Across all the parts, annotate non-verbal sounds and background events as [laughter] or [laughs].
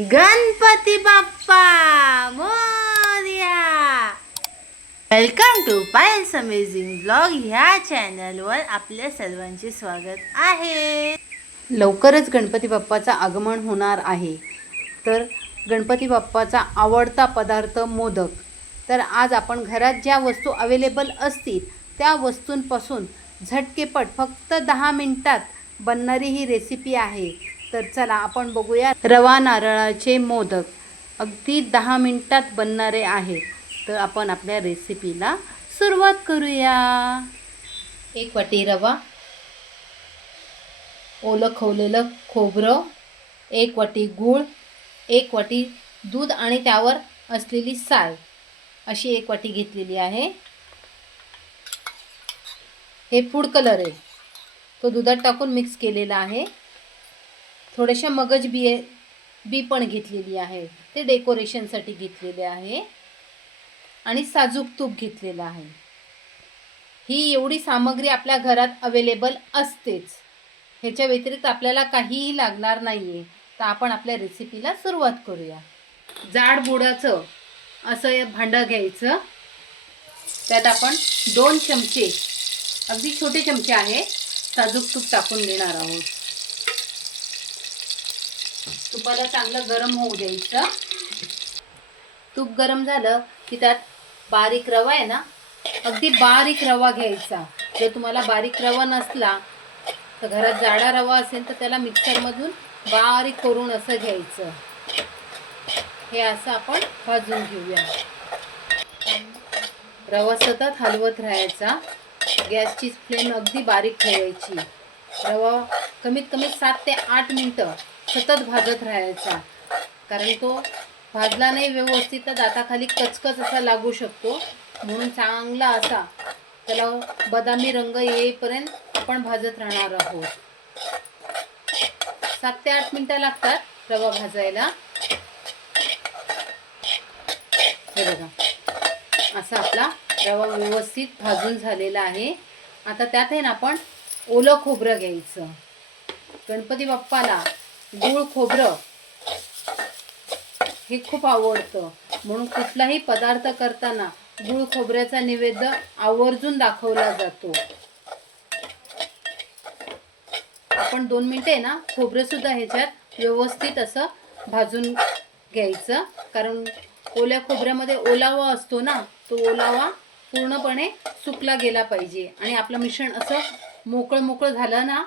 Ganpati Bappa Morya. Welcome to Payal's amazing blog ह्या चॅनलवर आपल्या सर्वांचे स्वागत आहे. लवकरच गणपती बाप्पाचं आगमन होणार आहे. तर गणपती बाप्पाचा आवडता पदार्थ मोदक. तर आज आपण घरात ज्या वस्तू अवेलेबल असतील त्या वस्तूंपासून झटकेपट फक्त दहा मिनटात बनणारी ही रेसिपी आहे. तर चला आपण बघूया रवा नारळाचे मोदक. अगदी दहा मिनटात बनणारे आहे. तर आपण आपल्या रेसिपीला सुरुवात करूया. एक वाटी रवा ओलं खवलेलं खोबरं एक वाटी गूळ एक वाटी दूध आणि त्यावर असलेली साय अशी एक वाटी घेतलेली आहे. हे फूड कलर आहे. तो दुधात टाकून मिक्स केलेला आहे. थोड्याशा मगज बी बी पण घेतलेली आहे. ते डेकोरेशनसाठी घेतलेले आहे. आणि साजूक तूप घेतलेलं आहे. ही एवढी सामग्री आपल्या घरात अवेलेबल असतेच. ह्याच्या व्यतिरिक्त आपल्याला काहीही लागणार नाही आहे तर आपण आपल्या रेसिपीला सुरुवात करूया. जाड बुडाचं असं हे भांडं घ्यायचं. त्यात आपण दोन चमचे अगदी छोटे चमचे आहे साजूक तूप टाकून देणार आहोत. तुपाला चांगलं गरम होऊ द्यायचं. तूप गरम झालं की त्यात बारीक रवा आहे ना अगदी बारीक रवा घ्यायचा. जर तुम्हाला बारीक रवा नसला तर घरात जाडा रवा असेल तर त्याला मिक्सरमधून बारीक करून असं घ्यायचं. हे असं आपण भाजून घेऊया. रवा सतत हलवत राहायचा. गॅसची फ्लेम अगदी बारीक ठेवायची. रवा कमीत कमी सात ते आठ मिनटं सतत भाजत राहायचा. कारण तो भाजला नाही व्यवस्थित तर दाताखाली कचकच असा लागू शकतो. म्हणून चांगला असा त्याला बदामी रंग येईपर्यंत आपण भाजत राहणार आहोत. सात ते आठ मिनटं लागतात रवा भाजायला. हे बघा. असा आपला रवा व्यवस्थित भाजून झालेला आहे. आता त्यात आहे ना आपण ओलं खोबरं घ्यायचं. गणपती बाप्पाला गूळ खोबरं हे खूप आवडतं. म्हणून कुठलाही पदार्थ करताना गूळ खोबऱ्याचा निवेद्य आवर्जून दाखवला जातो. आपण दोन मिनिटे ना खोबरं सुद्धा ह्याच्यात व्यवस्थित असं भाजून घ्यायचं. कारण ओल्या खोबऱ्यामध्ये ओलावा असतो ना तो ओलावा पूर्णपणे सुकला गेला पाहिजे. आणि आपलं मिश्रण असं मोकळं मोकळं झालं ना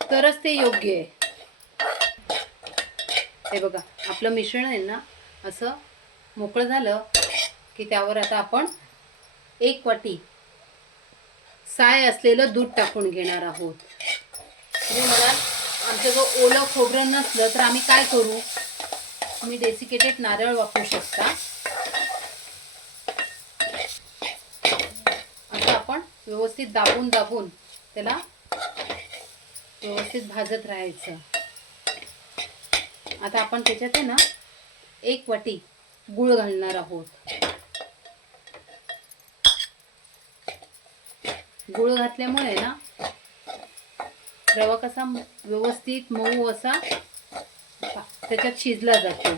तरच ते योग्य आहे. हे बघा आपलं मिश्रण आहे ना असं मोकळं झालं की त्यावर आता आपण एक वाटी साय असलेलं दूध टाकून घेणार आहोत. तुम्ही म्हणाल आमचं जर ओलं खोबरं नसलं तर आम्ही काय करू? तुम्ही डेसिकेटेड नारळ वापरू शकता. असं आपण व्यवस्थित दाबून दाबून त्याला व्यवस्थित भाजत राहायचं. आता आपण त्याच्यात आहे ना एक वाटी गूळ घालणार आहोत. गूळ घातल्यामुळे ना रवा कसा व्यवस्थित मऊ असा त्याच्यात शिजला जातो.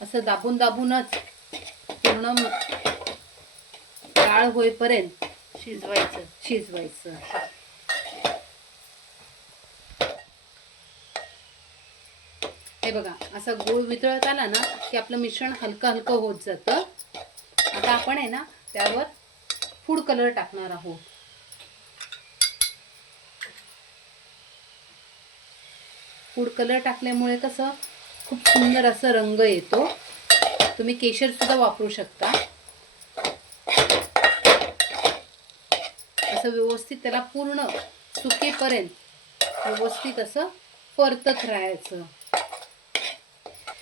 असं दाबून दाबूनच पूर्ण काळ होईपर्यंत शिजवायचं शिजवायचं. हे बघा असा गूळ वितळत आला ना की आपलं मिश्रण हलकं हलकं होत जातं. आता आपण आहे ना त्यावर फूड कलर टाकणार आहोत. फूड कलर टाकल्यामुळे कसं खूप सुंदर असं रंग येतो. तुम्ही केशर सुद्धा वापरू शकता. असं व्यवस्थित त्याला पूर्ण सुकेपर्यंत व्यवस्थित असं परतत राहायचं.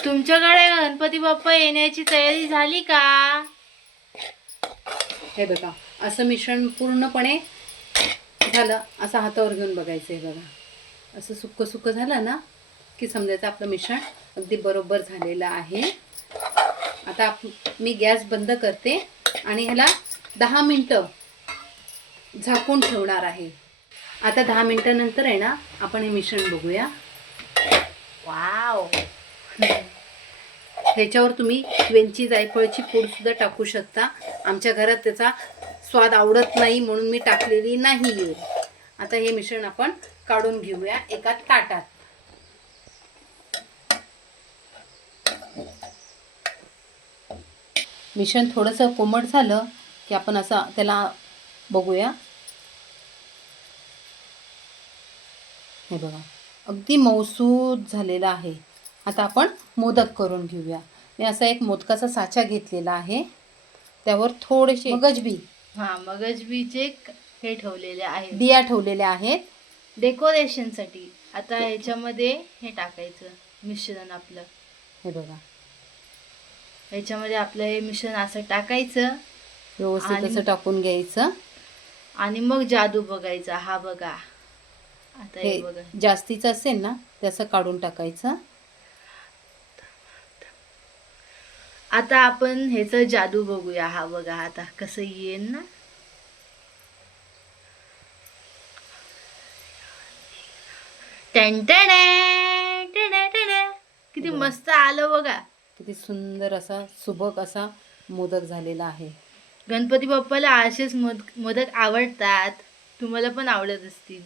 तुमच्याकडे गणपती बाप्पा येण्याची तयारी झाली का? हे बघा असं मिश्रण पूर्णपणे झालं. असं हातावर घेऊन बघायचं आहे बघा. असं सुक्क सुक्क झालं ना की समजायचं आपलं मिश्रण अगदी बरोबर झालेलं आहे. आता आप मी गॅस बंद करते आणि ह्याला दहा मिनटं झाकून ठेवणार आहे. आता दहा मिनटानंतर आहे ना आपण हे मिश्रण बघूया. वाव! ह्याच्यावर तुम्ही वेलची जायफळची पूडसुद्धा टाकू शकता. आमच्या घरात त्याचा स्वाद आवडत नाही म्हणून मी टाकलेली नाही आहे. आता हे मिश्रण आपण काढून घेऊया एका ताटात. मिश्रण थोडंसं कोमट झालं की आपण असं त्याला बघूया. हे बघा अगदी मौसूद झालेला आहे. आता आपण मोदक करून घेऊया. मी असा एक मोदकाचा साचा घेतलेला आहे. त्यावर थोडेसे मगजबी. हा मगजबीचे हे ठेवलेले आहे बिया ठेवलेल्या आहेत. डेकोरेशनसाठी. आता ह्याच्यामध्ये हे टाकायचं मिश्रण आपलं. हे बघा. ह्याच्यामध्ये आपलं हे मिश्रण असं टाकायचं. व्यवस्थित असं टाकून घ्यायचं. आणि मग जादू बघायचा. हा बघा. आता हे बघा. जास्तीचं असेल ना त्याचं काढून टाकायचं. आता आपण ह्याचं जादू बघूया. हा बघा आता कसं येईल ना. किती. मस्त आलं बघा. किती सुंदर असा सुबक असा मोदक झालेला आहे. गणपती बाप्पाला असेच मोद मोदक आवडतात. तुम्हाला पण आवडत असतील.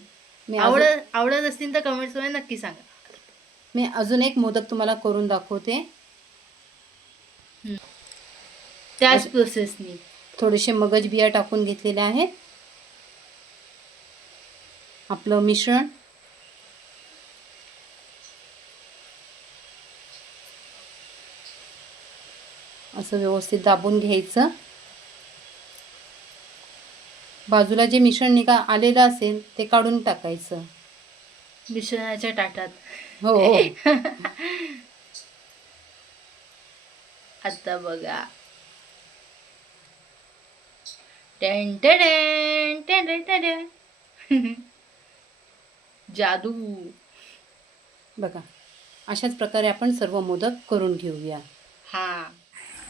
आवडत आवडत असतील तर कमेंट्समध्ये नक्की सांगा. मी अजून एक मोदक तुम्हाला करून दाखवते. त्याच प्रोसेसनी थोडेसे मगज बिया टाकून घेतलेल्या आहेत. आपलं मिश्रण. असं व्यवस्थित दाबून घ्यायचं. बाजूला जे मिश्रण निघा आलेलं असेल ते काढून टाकायचं. मिश्रणाच्या ताटात. हो हो. [laughs] आता बघा. टेन. [laughs] जादू. बघा अशाच प्रकारे आपण सर्व मोदक करून घेऊया. हा.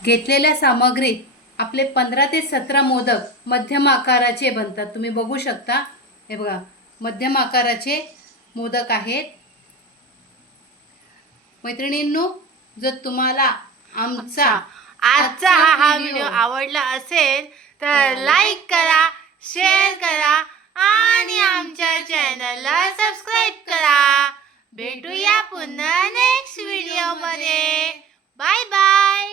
घेतलेल्या सामग्रीत आपले पंधरा ते सतरा मोदक मध्यम आकाराचे बनतात. तुम्ही बघू शकता. हे बघा मध्यम आकाराचे मोदक आहेत. मैत्रिणींनो जर तुम्हाला आमचा आजचा हा हा व्हिडिओ आवडला असेल तर लाईक करा शेअर करा आणि आमच्या चॅनलला सबस्क्राईब करा. भेटूया पुन्हा नेक्स्ट व्हिडिओमध्ये बाय बाय